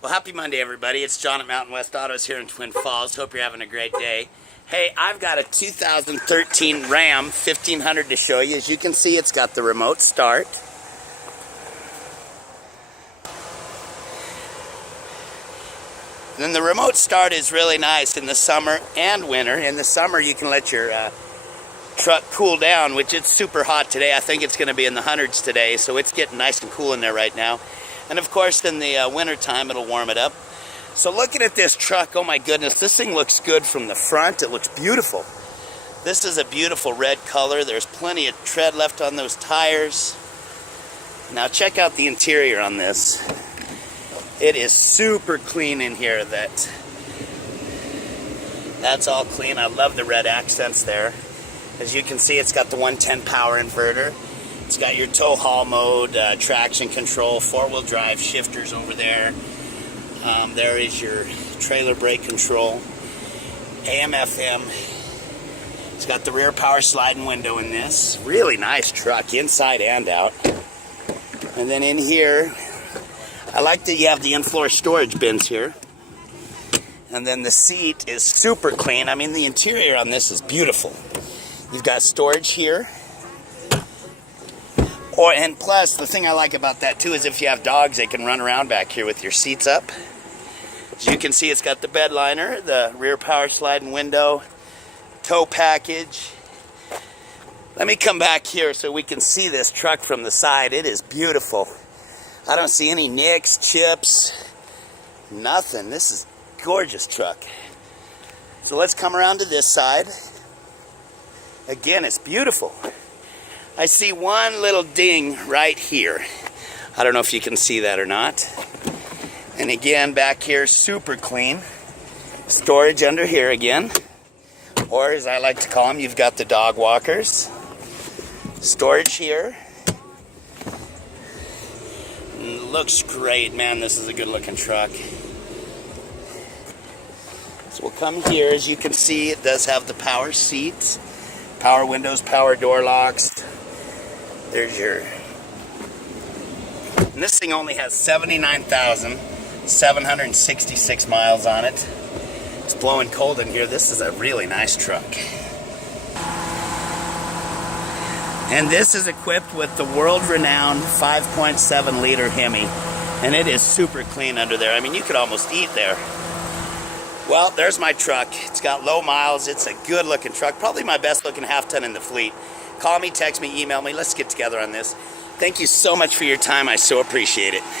Well, happy Monday, everybody. It's John at Mountain West Autos here in Twin Falls. Hope you're having a great day. Hey, I've got a 2013 Ram 1500 to show you. As you can see, it's got the remote start. And then the remote start is really nice in the summer and winter. In the summer, you can let your truck cool down, which it's super hot today. I think it's going to be in the hundreds today, so it's getting nice and cool in there right now. And of course, in the winter time, it'll warm it up. So looking at this truck, oh my goodness, this thing looks good from the front. It looks beautiful. This is a beautiful red color. There's plenty of tread left on those tires. Now check out the interior on this. It is super clean in here. That's all clean. I love the red accents there. As you can see, it's got the 110 power inverter. It's got your tow haul mode, traction control, four-wheel drive shifters over there. There is your trailer brake control, AM, FM. It's got the rear power sliding window in this. Really nice truck, inside and out. And then in here, I like that you have the in-floor storage bins here. And then the seat is super clean. I mean, the interior on this is beautiful. You've got storage here. And plus, the thing I like about that too is if you have dogs, they can run around back here with your seats up. As you can see, it's got the bed liner, the rear power sliding window, tow package. Let me come back here so we can see this truck from the side. It is beautiful. I don't see any nicks, chips, nothing. This is a gorgeous truck. So let's come around to this side. Again, it's beautiful. I see one little ding right here. I don't know if you can see that or not. And again, back here, super clean. Storage under here again. Or as I like to call them, you've got the dog walkers. Storage here. Looks great, man. This is a good looking truck. So we'll come here. As you can see, it does have the power seats, power windows, power door locks. There's your... And this thing only has 79,766 miles on it. It's blowing cold in here. This is a really nice truck. And this is equipped with the world-renowned 5.7 liter Hemi. And it is super clean under there. I mean, you could almost eat there. Well, there's my truck. It's got low miles. It's a good-looking truck. Probably my best-looking half-ton in the fleet. Call me, text me, email me. Let's get together on this. Thank you so much for your time. I so appreciate it.